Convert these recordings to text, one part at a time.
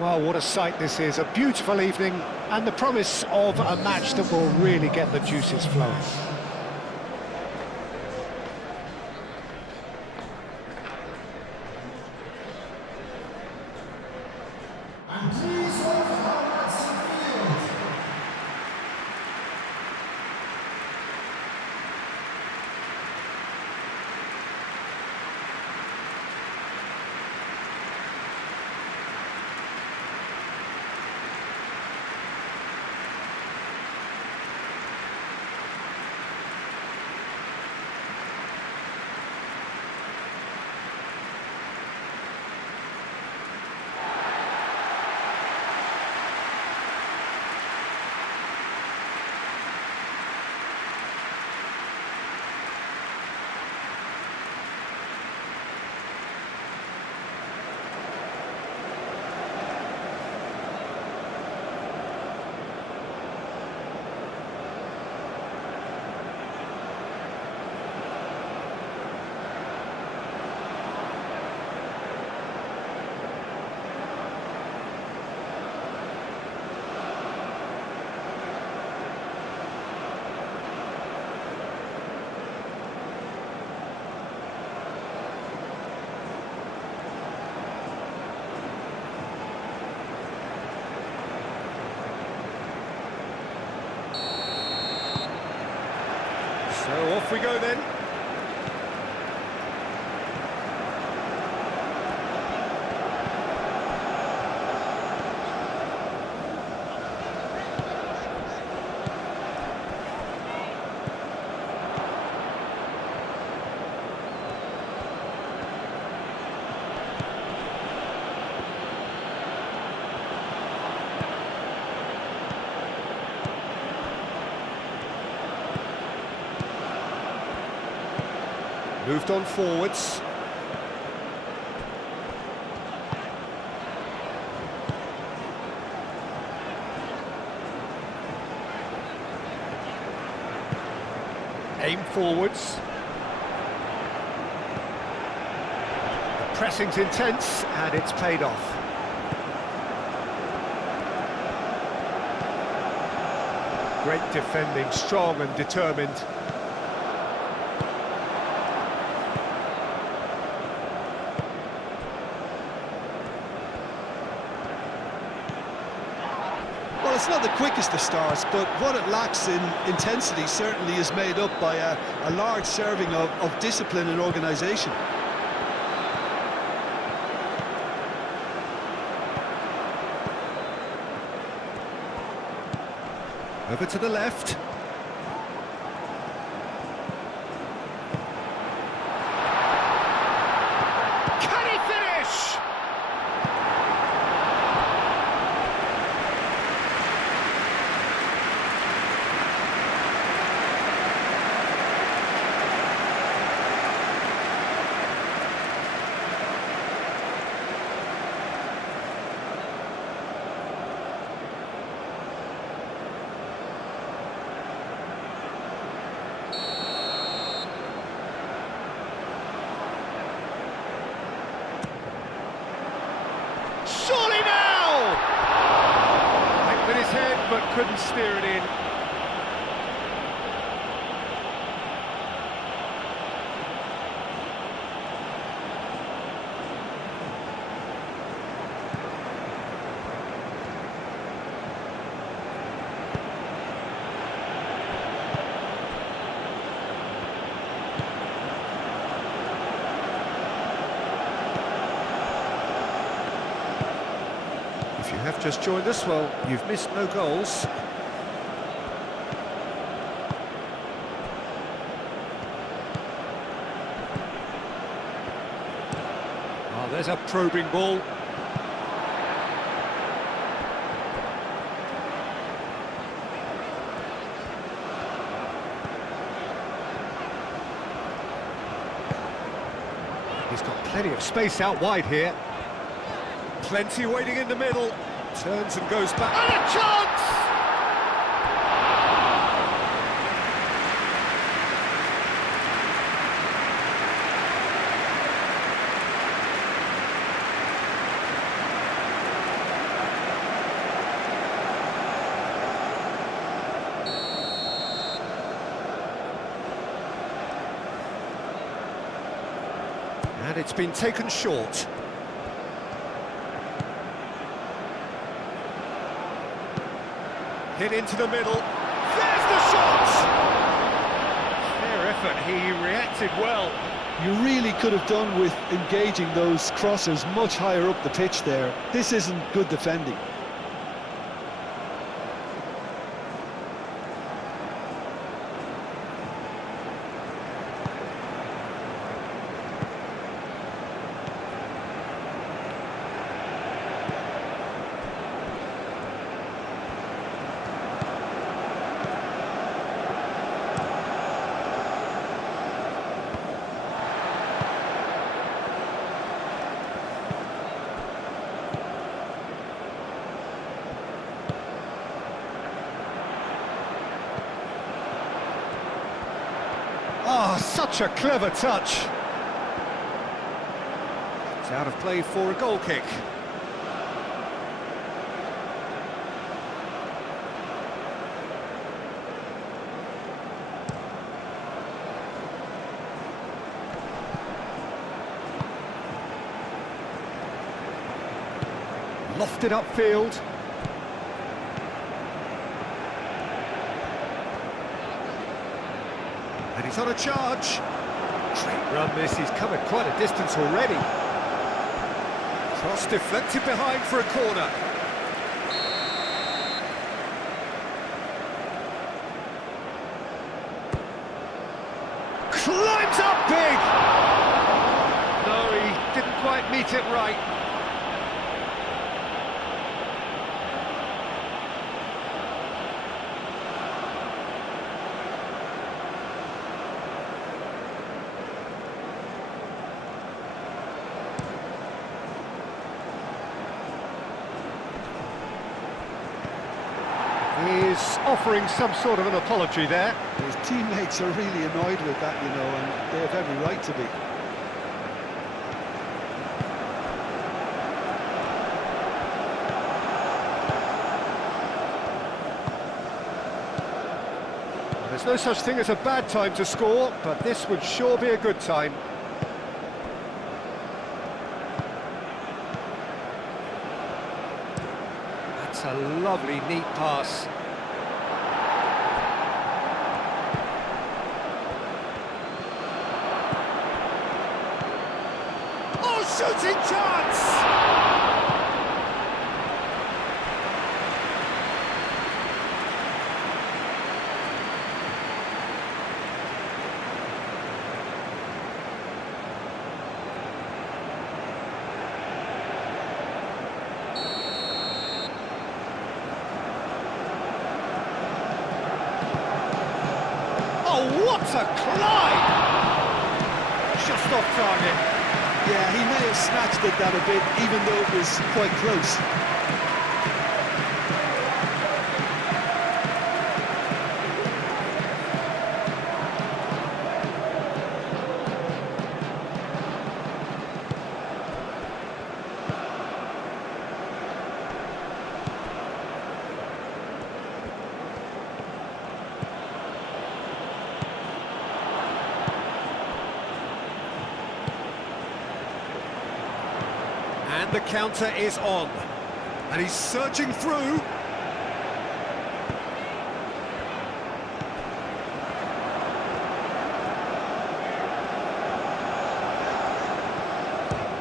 Well, what a sight this is, a beautiful evening and the promise of a match that will really get the juices flowing. So off we go then. Moved on forwards. Aim forwards. The pressing's intense and it's paid off. Great defending, strong and determined. It's not the quickest of starts, but what it lacks in intensity certainly is made up by a large serving of discipline and organisation. Over to the left. Can he finish? Surely now! Went with his head, but couldn't steer it in. If you have just joined us, well, you've missed no goals. Oh, there's a probing ball. He's got plenty of space out wide here. Plenty waiting in the middle. Turns and goes back. And a chance! And it's been taken short. Hit into the middle. There's the shot! Fair effort, he reacted well. You really could have done with engaging those crossers much higher up the pitch there. This isn't good defending. Oh, such a clever touch. It's out of play for a goal kick. Lofted upfield. And he's on a charge. Great run this, he's covered quite a distance already. Cross deflected behind for a corner. Climbs up big! No, he didn't quite meet it right. Is offering some sort of an apology there. His teammates are really annoyed with that, you know, and they have every right to be. There's no such thing as a bad time to score, but this would sure be a good time. That's a lovely, neat pass. Oh, shooting chance! Oh, what a climb! Just off target. Yeah, he may have snatched at that a bit, even though it was quite close. And the counter is on. And he's surging through.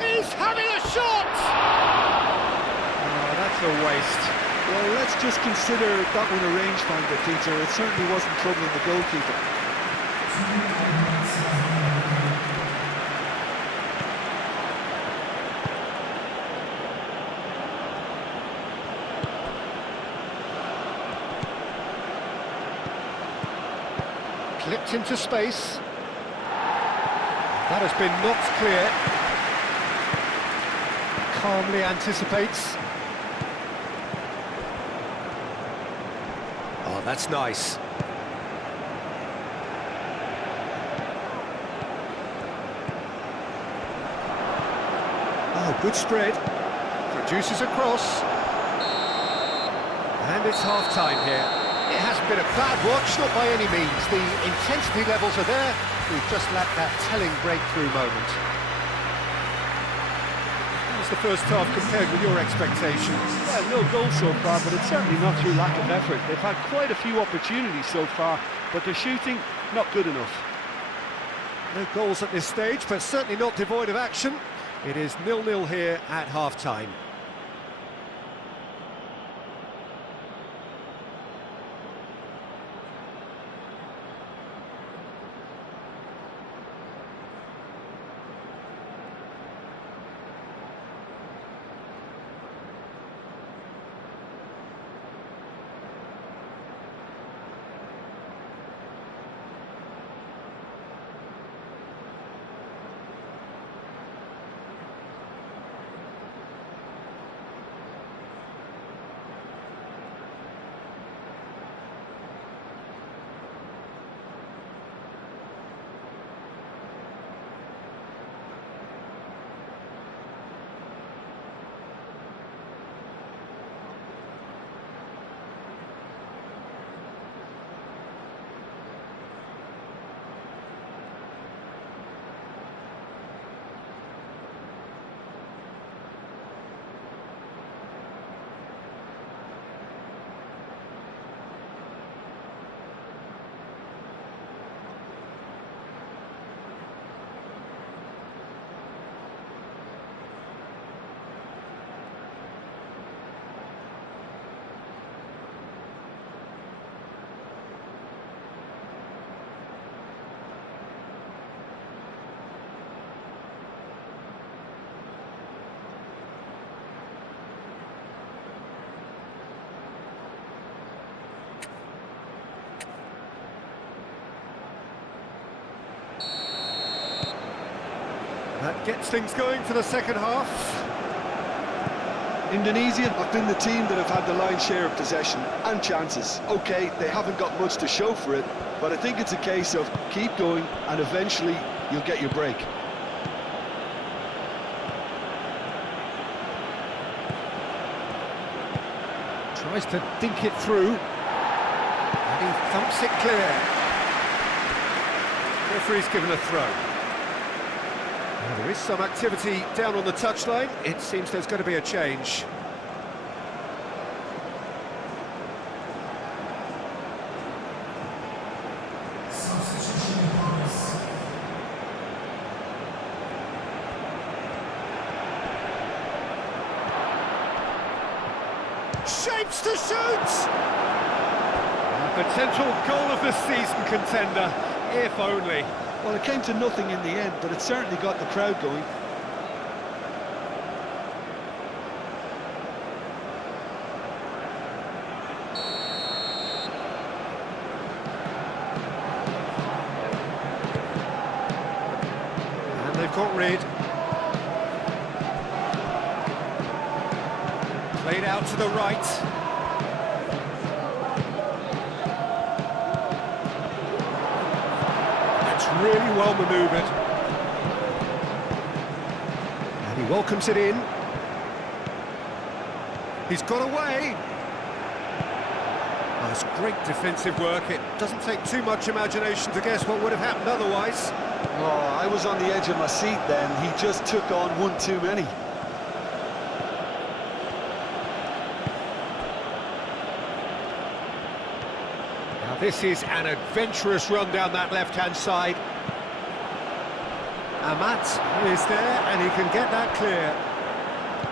He's having a shot! Oh, that's a waste. Well, let's just consider that one a rangefinder, Peter. It certainly wasn't troubling the goalkeeper. Clipped into space. That has been knocked clear. Calmly anticipates. Oh, that's nice. Oh, good spread. Produces a cross. And it's half-time here. It hasn't been a bad watch, not by any means. The intensity levels are there. We've just lacked that telling breakthrough moment. How's the first half compared with your expectations? Yeah, no goal so far, but it's certainly not through lack of effort. They've had quite a few opportunities so far, but their shooting, not good enough. No goals at this stage, but certainly not devoid of action. It is 0-0 here at half-time. That gets things going for the second half. Indonesia have been the team that have had the lion's share of possession and chances. OK, they haven't got much to show for it, but I think it's a case of keep going and eventually you'll get your break. Tries to dink it through, and he thumps it clear. Referee's given a throw. Now, there is some activity down on the touchline. It seems there's going to be a change. Shapes to shoot! A potential goal of the season contender, if only. Well, it came to nothing in the end, but it certainly got the crowd going. And they've got rid. Played out to the right. Really well manoeuvred. And he welcomes it in. He's got away. Oh, that's great defensive work. It doesn't take too much imagination to guess what would have happened otherwise. Oh, I was on the edge of my seat then. He just took on one too many. Now this is an adventurous run down that left-hand side. Amat is there, and he can get that clear.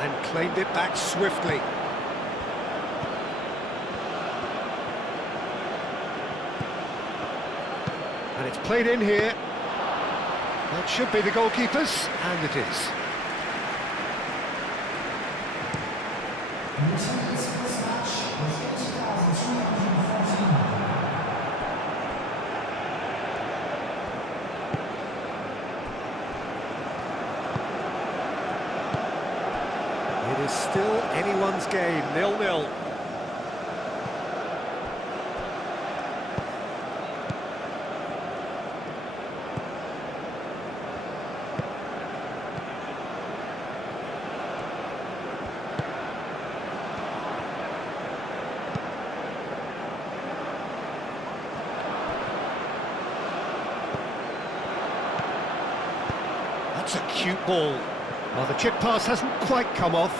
And claimed it back swiftly. And it's played in here. That should be the goalkeepers, and it is. It is still anyone's game, 0-0. That's a cute ball. Well, the chip pass hasn't quite come off.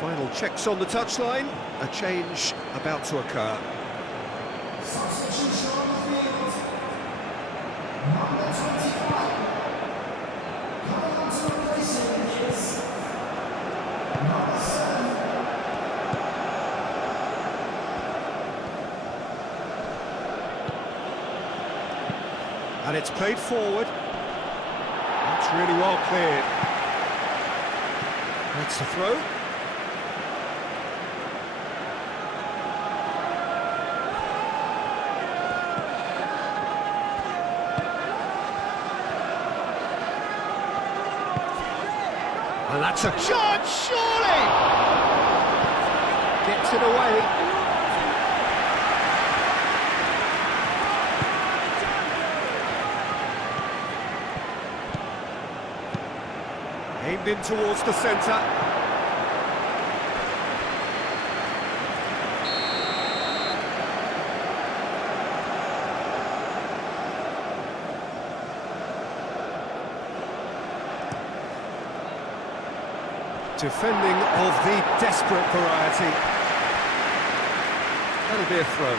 Final checks on the touchline. A change about to occur. Substitution on the field. Number 25. Coming on to replace him is number 7. And it's played forward. That's really well cleared. That's the throw. And that's a chance, surely! Gets it away. Aimed in towards the centre. Defending of the desperate variety. That'll be a throw.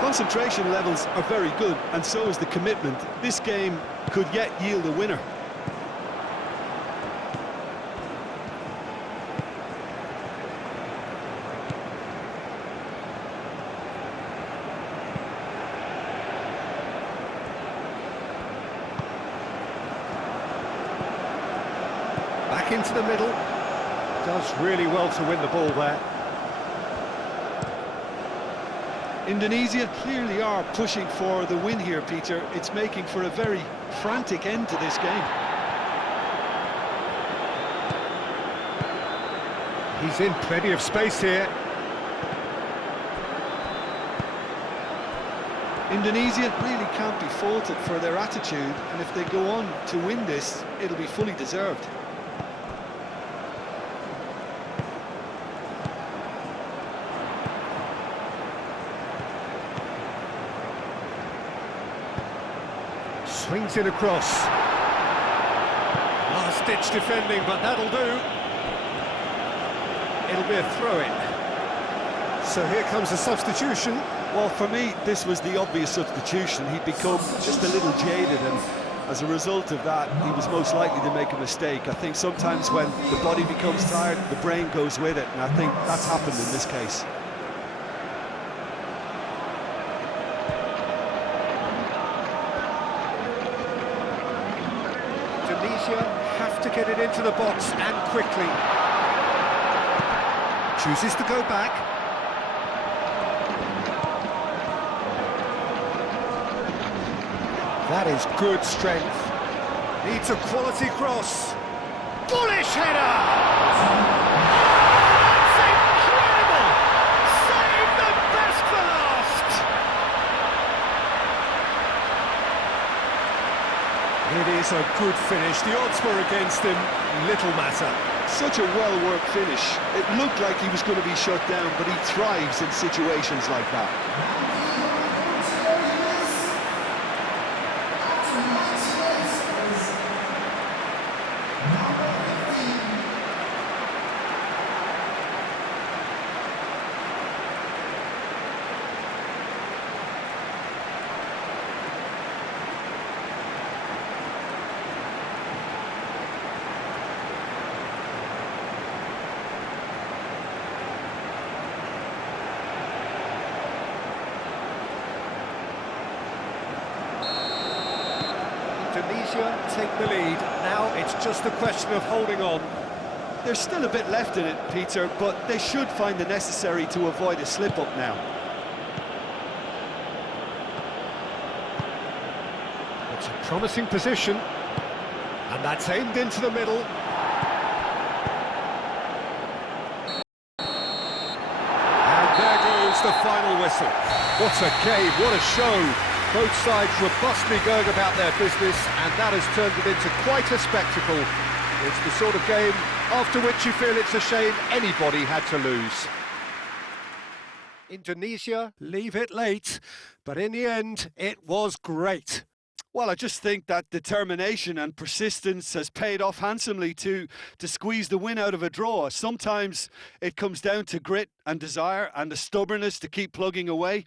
Concentration levels are very good, and so is the commitment. This game could yet yield a winner. Back into the middle. Does really well to win the ball there. Indonesia clearly are pushing for the win here, Peter. It's making for a very frantic end to this game. He's in plenty of space here. Indonesia really can't be faulted for their attitude, and if they go on to win this, it'll be fully deserved. Swings it across. Last-ditch defending, but that'll do. It'll be a throw-in. So here comes a substitution. Well, for me, this was the obvious substitution. He'd become just a little jaded, and as a result of that, he was most likely to make a mistake. I think sometimes when the body becomes tired, the brain goes with it, and I think that's happened in this case. Indonesia have to get it into the box, and quickly. Chooses to go back. That is good strength. Needs a quality cross. Bullish header! That's incredible! Save the best for last! It is a good finish. The odds were against him. Little matter. Such a well-worked finish. It looked like he was going to be shut down, but he thrives in situations like that. Indonesia take the lead. Now it's just a question of holding on. There's still a bit left in it, Peter, but they should find the necessary to avoid a slip-up now. It's a promising position. And that's aimed into the middle. And there goes the final whistle. What a game, what a show. Both sides robustly going about their business, and that has turned it into quite a spectacle. It's the sort of game after which you feel it's a shame anybody had to lose. Indonesia leave it late, but in the end, it was great. Well, I just think that determination and persistence has paid off handsomely to squeeze the win out of a draw. Sometimes it comes down to grit and desire and the stubbornness to keep plugging away.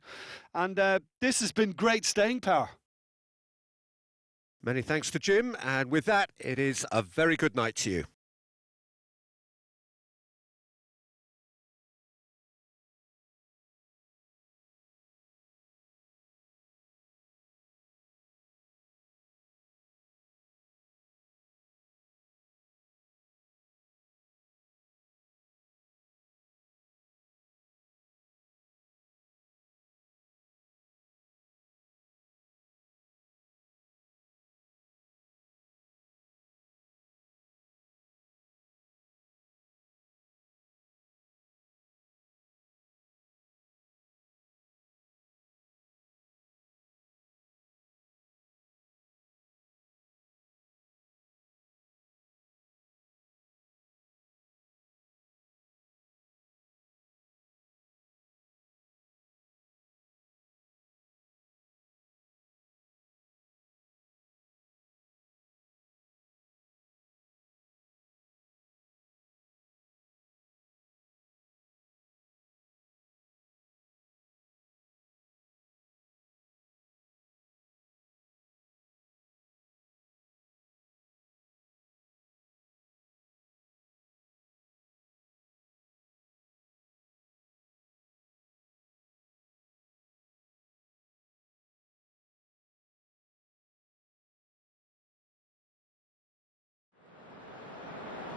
And this has been great staying power. Many thanks to Jim, and with that, it is a very good night to you.